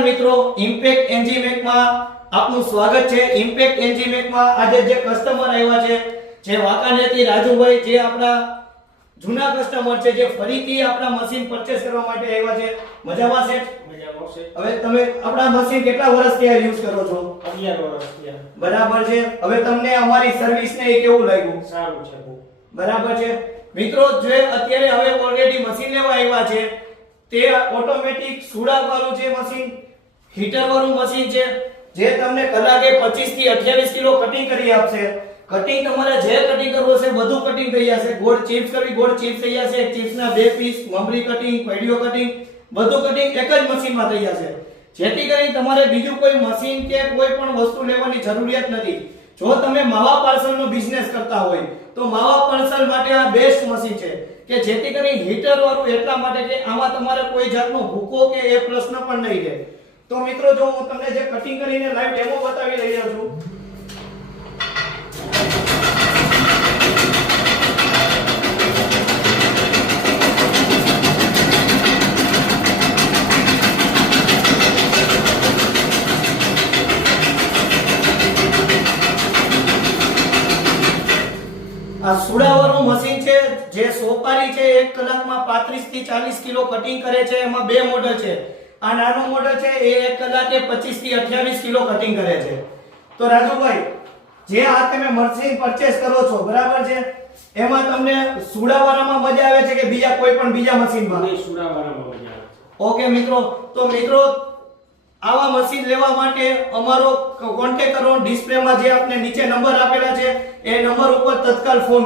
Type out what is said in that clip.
નમસ્કાર મિત્રો, impact NG મેકમાં આપનું સ્વાગત છે। ઇમ્પેક્ટ એનજી મેકમાં આજે જે કસ્ટમર આવ્યા છે, જે વાંકાનેરથી રાજુભાઈ, જે આપણા જૂના કસ્ટમર છે, જે ફરીથી આપણા મશીન પરચેસ કરવા માટે આવ્યા છે। મજામાં છે? મજામાં છે। હવે તમે આપણા મશીન કેટલા વર્ષથી આ યુઝ કરો છો? 11 વર્ષ થયા। બરાબર છે। હવે તમને અમારી સર્વિસ ને એ કેવું લાગ્યું? સારું છે બહુ। બરાબર છે મિત્રો, જે અત્યારે હવે ઓલરેડી મશીન લેવા આવ્યા છે તે ઓટોમેટિક સુડા વાળું જે મશીન, હીટર વાળું મશીન છે, જે તમને કલાકે 25 થી 28 કિલો કટિંગ કરી આપશે। કટિંગ તમારે જે કટિંગ કરવું છે બધું કટિંગ થઈ જશે। ગોળ ચિપ્સ કરવી, ગોળ ચિપ્સ થઈ જશે। ચિપ્સના 2 પીસ, મમરી કટિંગ, પેડિયો કટિંગ, બધું કટિંગ એક જ મશીનમાં થઈ જશે। જેથી કરીને તમારે બીજું કોઈ મશીન કે કોઈ પણ વસ્તુ લેવાની જરૂરિયાત નથી। જો તમે માવા પાર્સલનો બિઝનેસ કરતા હોય તો માવા પાર્સલ માટે આ બેસ્ટ મશીન છે, કે જેથી કરીને હીટર વાળું એટલા માટે કે આમાં તમારે કોઈ જાતનો ભૂકો કે એ પ્રશ્ન પણ નહીં રહે। તો મિત્રો, જો હું તમને જે કટિંગ કરીને લાઈવ ડેમો બતાવી રહ્યો છું, આ સુડાવાળું મશીન છે, જે સોપારી છે 1 કલાકમાં 35 થી 40 કિલો કટિંગ કરે છે। એમાં બે મોડલ છે। આ નાનો મોડલ છે એ 1 કલાકે 25 થી 28 કિલો કટિંગ કરે છે। તો રાજુભાઈ, જે આ તમે મશીન પરચેસ કરો છો, બરાબર છે, એમાં તમને સુડાવાળામાં મજા આવે છે કે બીજા કોઈ પણ બીજા મશીનમાં? મને સુરાવાળામાં મજા આવે છે। ઓકે મિત્રો, તો મિત્રો આવા મશીન લેવા માટે અમારો કોન્ટેક્ટ કરો। ડિસ્પ્લેમાં જે આપને નીચે નંબર આપેલા છે એ નંબર ઉપર તત્કાલ ફોન